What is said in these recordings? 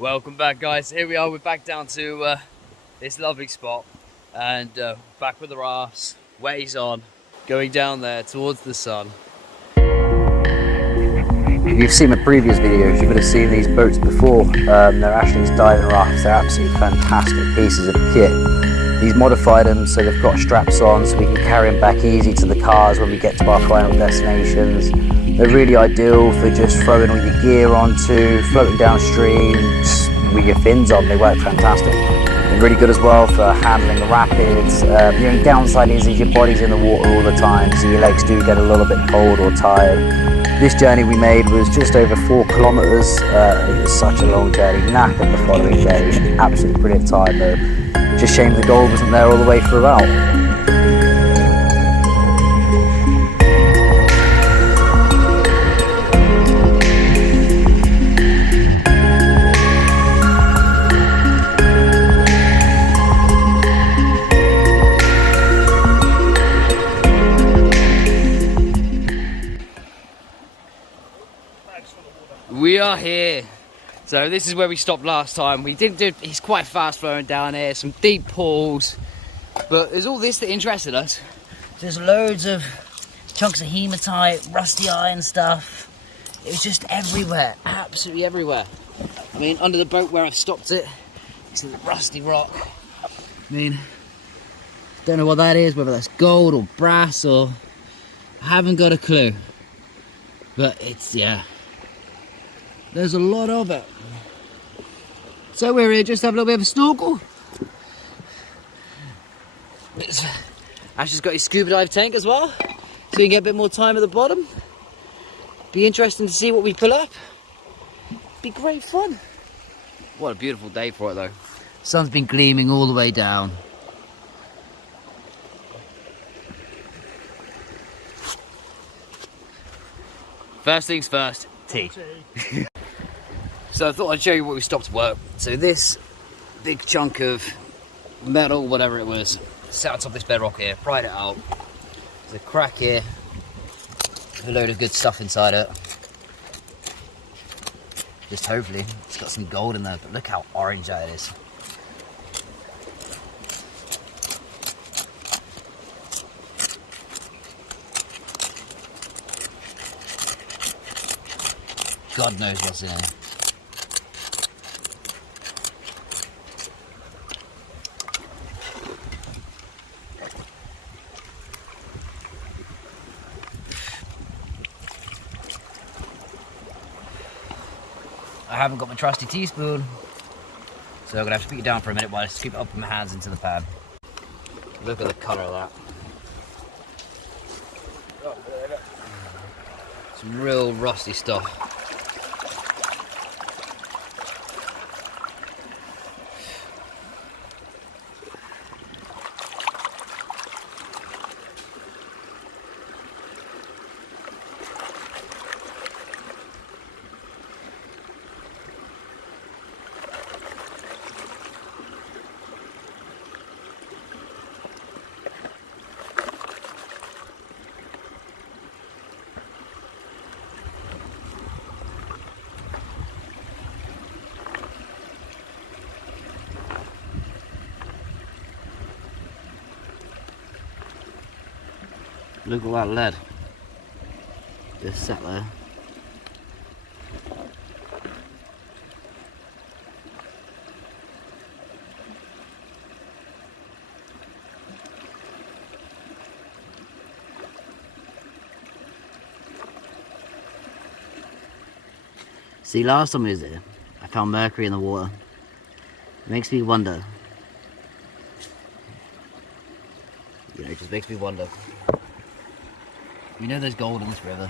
Welcome back, guys. Here we are, we're back down to this lovely spot and back with the rafts, ways on, going down there towards the sun. If you've seen my previous videos, you would have seen these boats before. They're actually diving rafts. They're absolutely fantastic pieces of kit. These modified them so they've got straps on so we can carry them back easy to the cars when we get to our final destinations. They're really ideal for just throwing all your gear onto, floating downstream with your fins on. They work fantastic. They're really good as well for handling the rapids. The only downside is your body's in the water all the time, so your legs do get a little bit cold or tired. This journey we made was just over 4 kilometers. It was such a long journey, knackered the following day. Absolutely brilliant time though. Just shame the gold wasn't there all the way throughout. We are here. So this is where we stopped last time. We didn't do, it's quite fast flowing down here, some deep pools, but there's all this that interested us. There's loads of chunks of hematite, rusty iron stuff. It was just everywhere, absolutely everywhere. I mean, under the boat where I've stopped it, it's a rusty rock. I mean, don't know what that is, whether that's gold or brass or, I haven't got a clue. But it's, yeah. There's a lot of it. So we're here just to have a little bit of a snorkel. Ash has got his scuba dive tank as well, so you can get a bit more time at the bottom. Be interesting to see what we pull up. Be great fun. What a beautiful day for it though. Sun's been gleaming all the way down. First things first, tea. So I thought I'd show you what we stopped to work. So this big chunk of metal, whatever it was, sat on top of this bedrock here, pried it out. There's a crack here, with a load of good stuff inside it. Just hopefully, it's got some gold in there, but look how orange that is. God knows what's in here. I haven't got my trusty teaspoon, so I'm gonna have to put it down for a minute while I scoop it up with my hands into the pan. Look at the colour of that. Some real rusty stuff. Look at that lead. Just sat there. See, last time I was there, I found mercury in the water. It makes me wonder. You know, it just makes me wonder. You know there's gold in this river.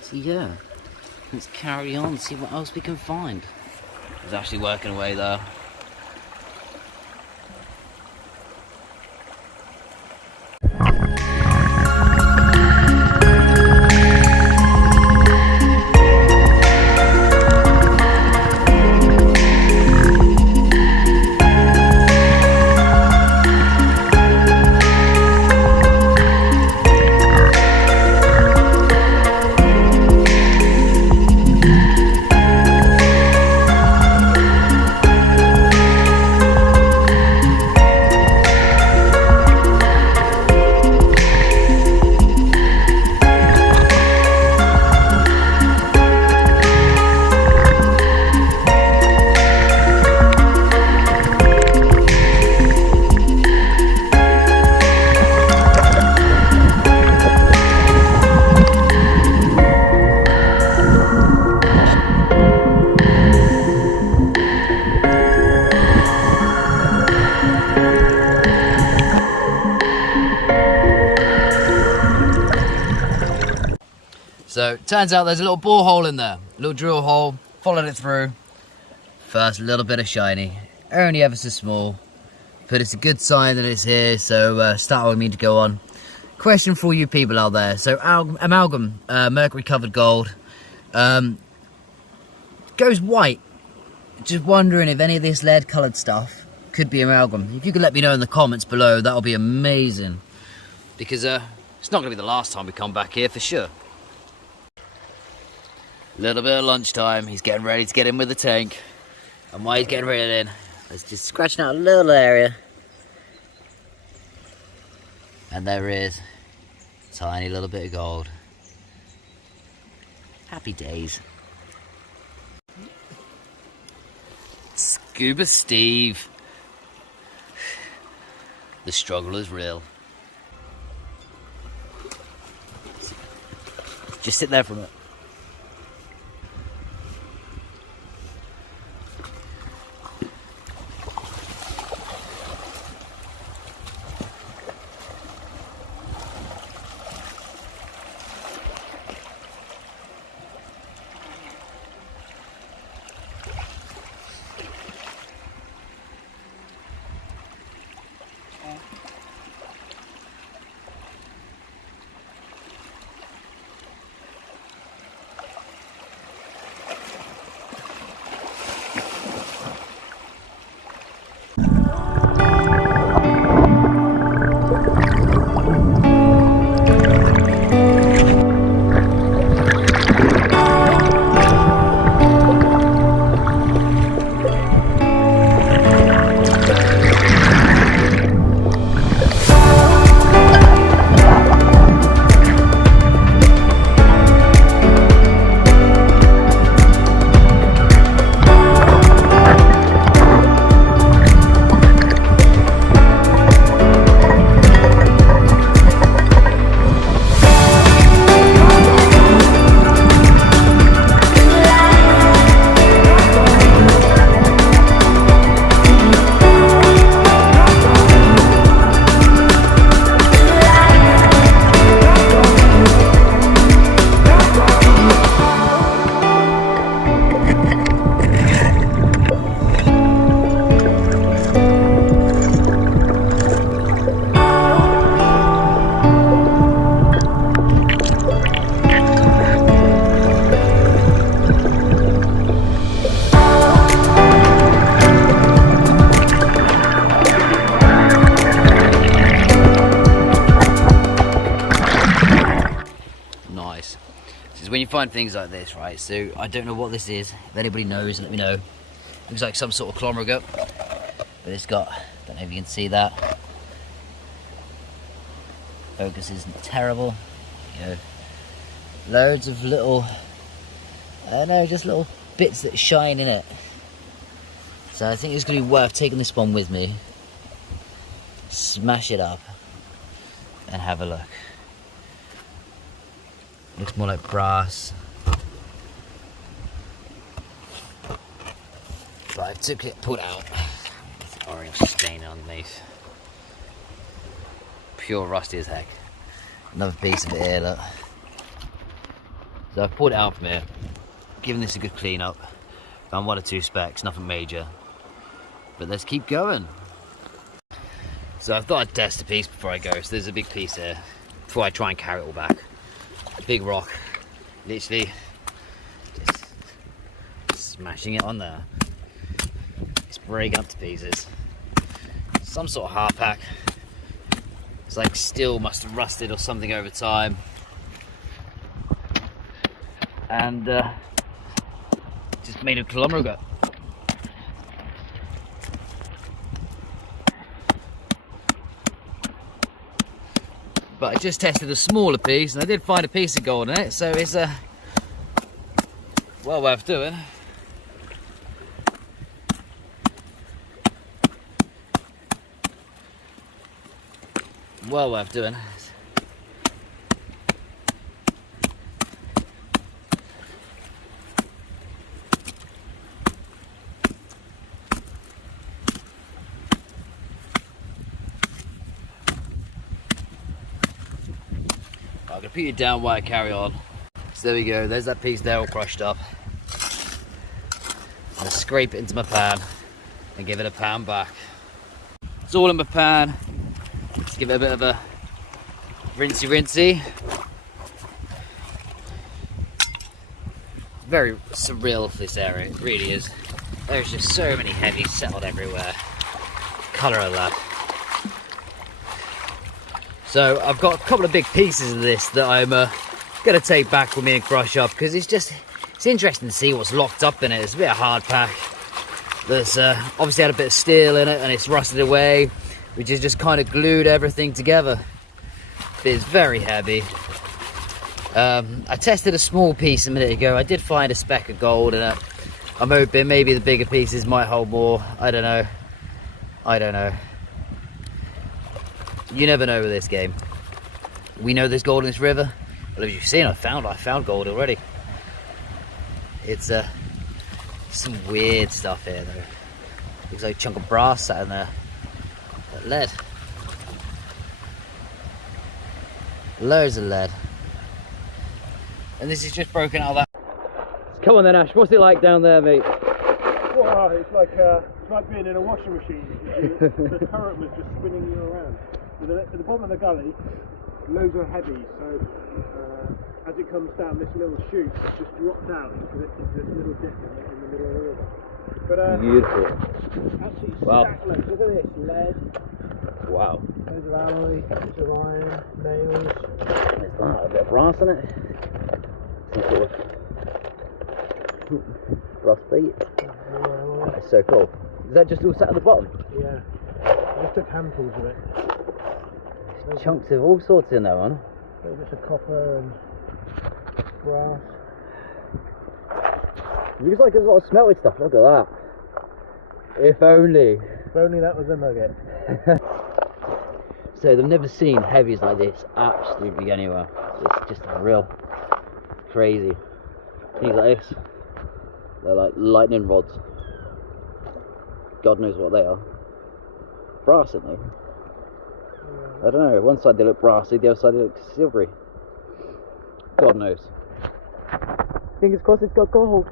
So yeah, let's carry on, see what else we can find. It's actually working away there. So turns out there's a little borehole in there, a little drill hole. Followed it through. First little bit of shiny, only ever so small, but it's a good sign that it's here. So start with me to go on. Question for you people out there. So amalgam, mercury covered gold, goes white. Just wondering if any of this lead coloured stuff could be amalgam. If you could let me know in the comments below, that'll be amazing. Because it's not going to be the last time we come back here for sure. Little bit of lunchtime. He's getting ready to get in with the tank. And while he's getting ready in, let's just scratching out a little area. And there is a tiny little bit of gold. Happy days. Scuba Steve. The struggle is real. Just sit there for a minute. When you find things like this, right, so I don't know what this is. If anybody knows, let me know. Looks like some sort of clomrugate, but it's got, don't know if you can see that. Focus isn't terrible, you know. Loads of little, I don't know, just little bits that shine in it. So I think it's going to be worth taking this one with me, smash it up, and have a look. Looks more like brass. But I took it, pulled it out. It's orange stain underneath. Pure rusty as heck. Another piece of it here, look. So I've pulled it out from here, given this a good clean up. Found 1 or 2 specks, nothing major. But let's keep going. So I thought I'd test a piece before I go. So there's a big piece here, before I try and carry it all back. Big rock, literally just smashing it on there. It's breaking up to pieces. Some sort of hard pack. It's like steel must have rusted or something over time. And just made of clomrugate. But I just tested a smaller piece and I did find a piece of gold in it, so it's well worth doing. Well worth doing. I'm gonna put you down while I carry on. So there we go, there's that piece there all crushed up. I'm gonna scrape it into my pan and give it a pan back. It's all in my pan. Let's give it a bit of a rinsey. Very surreal, this area, it really is. There's just so many heavies settled everywhere. Colour of that. So I've got a couple of big pieces of this that I'm gonna take back with me and crush up, because it's interesting to see what's locked up in it. It's a bit of hard pack. There's obviously had a bit of steel in it and it's rusted away, which has just kind of glued everything together. But it's very heavy. I tested a small piece a minute ago. I did find a speck of gold in it. I'm hoping maybe the bigger pieces might hold more. I don't know. You never know with this game. We know there's gold in this river. Well, as you've seen, I found gold already. It's some weird stuff here though. Looks like a chunk of brass sat in there. But lead. Loads of lead. And this is just broken out of that. Come on then, Ash, what's it like down there, mate? Wow, it's like being in a washing machine. The current was just spinning you around. At the bottom of the gully, loads of heavy, so as it comes down, this little chute just drops out into this little dip in the middle of the river. But beautiful. Absolutely Wow. stacked loads. Look at this, lead. Wow. Loads of alloy, bits of iron, nails. There's that, a bit of brass in it. Some sort of brass plate. Yeah, That's so cool. Is that just all sat at the bottom? yeah. I just took handfuls of it. There's chunks of all sorts in there, man. Bits of copper and brass. Looks like there's a lot of smelted stuff, look at that. If only. If only that was a nugget. So they've never seen heavies like this absolutely anywhere. It's just real crazy. Things like this. They're like lightning rods. God knows what they are. Brass, isn't they? I don't know. One side they look brassy, the other side they look silvery. God knows. Fingers crossed it's got gold.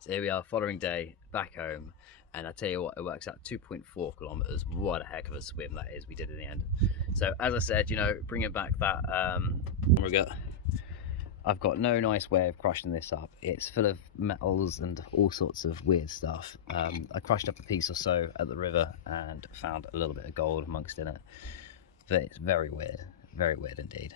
So here we are, following day, back home. And I tell you what, it works out 2.4 kilometers. What a heck of a swim that is, we did in the end. So as I said, you know, bringing back that I've got no nice way of crushing this up. It's full of metals and all sorts of weird stuff. I crushed up a piece or so at the river and found a little bit of gold amongst in it. But it's very weird indeed.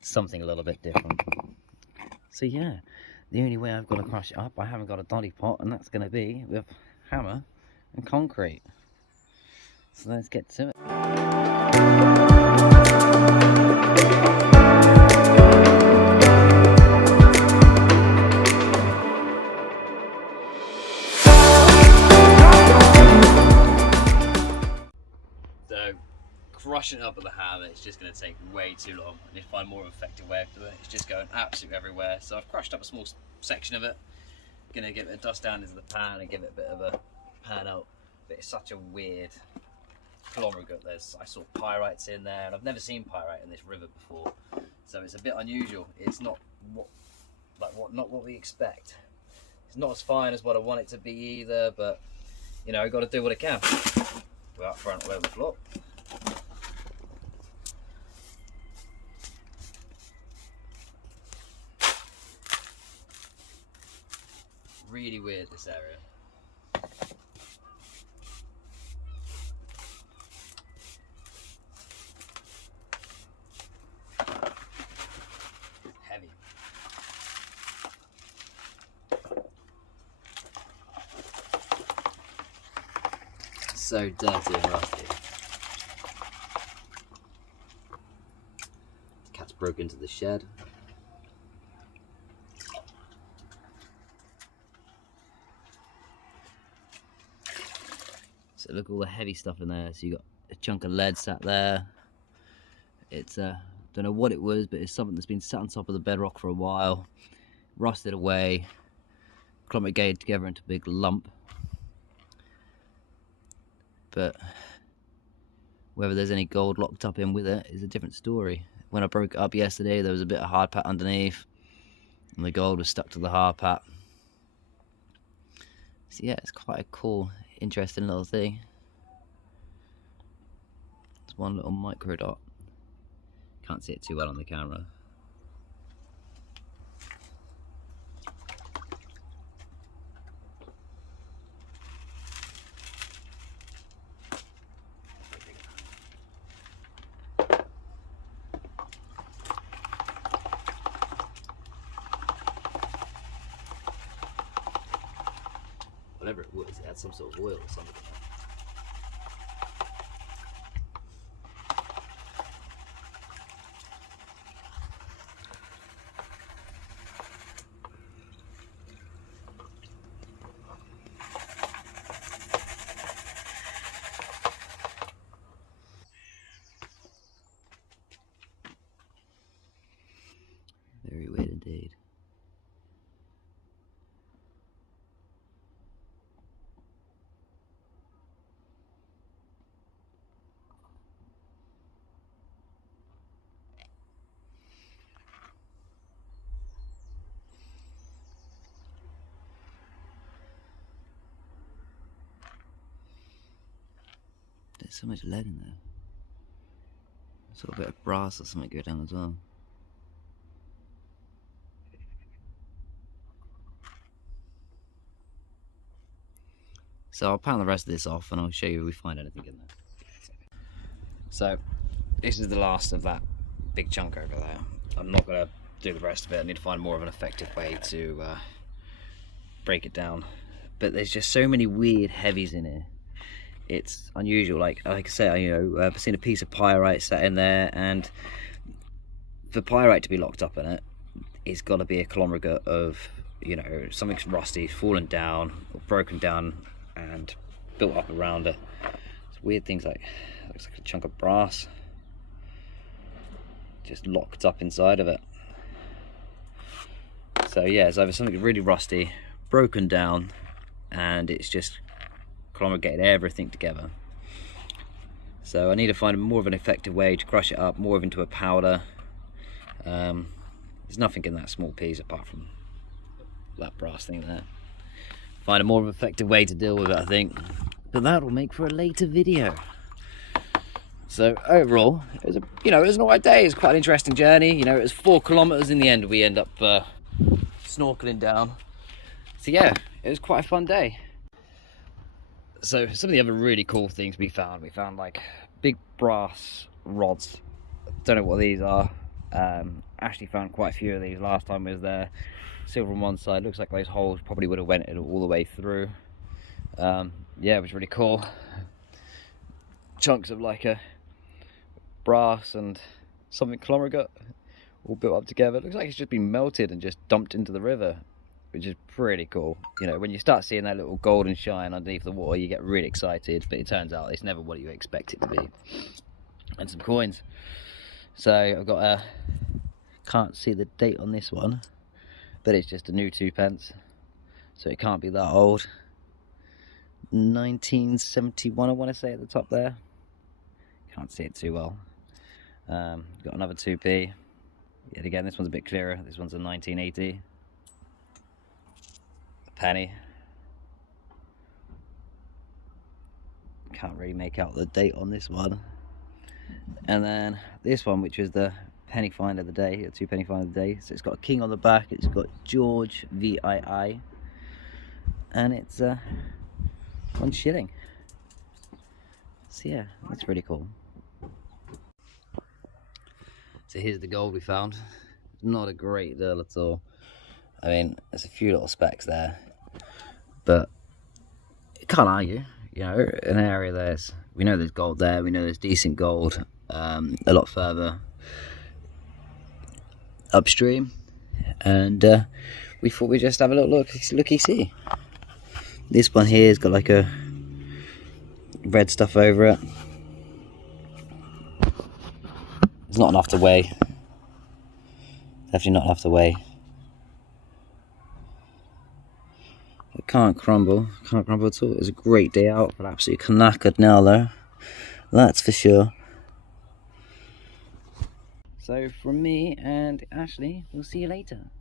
Something a little bit different. So yeah, the only way I've got to crush it up, I haven't got a dolly pot, and that's going to be with hammer and concrete. So let's get to it. So crushing it up with the hammer, it's just going to take way too long. I need to find a more effective way to do it. It's just going absolutely everywhere. So I've crushed up a small section of it. Gonna get a bit of dust down into the pan and give it a bit of a pan out. But it's such a weird conglomerate. I saw pyrites in there, and I've never seen pyrite in this river before, so it's a bit unusual. It's not what we expect. It's not as fine as what I want it to be either, but you know, I got to do what I can. Go out front, all over the floor. Really weird, this area. Heavy. So dirty and rusty. Cat's broke into the shed. So look at all the heavy stuff in there. So you got a chunk of lead sat there. It's don't know what it was, but it's something that's been sat on top of the bedrock for a while, rusted away, agglomerated together into a big lump. But whether there's any gold locked up in with it is a different story. when I broke it up yesterday, there was a bit of hard pat underneath, and the gold was stuck to the hard pat. So yeah, it's quite a cool, interesting little thing. It's one little micro dot. Can't see it too well on the camera. Whatever it was, it had some sort of oil or something. Very weird indeed. There's so much lead in there. Sort of a bit of brass or something go down as well. So I'll pound the rest of this off and I'll show you if we find anything in there. So this is the last of that big chunk over there. I'm not going to do the rest of it. I need to find more of an effective way to break it down. But there's just so many weird heavies in here. It's unusual. Like I say, I've seen a piece of pyrite sat in there, and for pyrite to be locked up in it, it's got to be a conglomerate of, something's rusty, fallen down, or broken down, and built up around it. It's weird things like, looks like a chunk of brass, just locked up inside of it. So yeah, it's either something really rusty, broken down, and it's just conglomerated everything together. So I need to find more of an effective way to crush it up, more of into a powder. There's nothing in that small piece apart from that brass thing there. Find a more effective way to deal with it, I think. But that will make for a later video. So overall, it was it was an alright day. It was quite an interesting journey. It was 4 kilometers in the end. We end up snorkeling down. So yeah, it was quite a fun day. So some of the other really cool things we found like big brass rods. Don't know what these are. Actually found quite a few of these last time we was there. Silver on one side, looks like those holes probably would have went all the way through. Yeah, it was really cool. Chunks of like a brass and something conglomerate all built up together. It looks like it's just been melted and just dumped into the river, which is pretty cool. When you start seeing that little golden shine underneath the water, you get really excited, but it turns out it's never what you expect it to be. And some coins. So I've got can't see the date on this one, but it's just a new 2p, so it can't be that old. 1971 I want to say at the top there. Can't see it too well. Got another 2p. Yet again, this one's a bit clearer. This one's a 1980. Penny. Can't really make out the date on this one. And then this one, which was the penny find of the day, a 2 penny find of the day. So it's got a king on the back, it's got George VII, and it's 1 shilling. So yeah, that's pretty cool. So here's the gold we found. Not a great deal at all. I mean, there's a few little specks there, but you can't argue. An area we know there's gold there, we know there's decent gold a lot further upstream, and we thought we'd just have a little looky see. This one here has got like a red stuff over it. It's not enough to weigh. Definitely not enough to weigh. It can't crumble at all. It was a great day out, but absolutely knackered now though. That's for sure. So from me and Ashley, we'll see you later.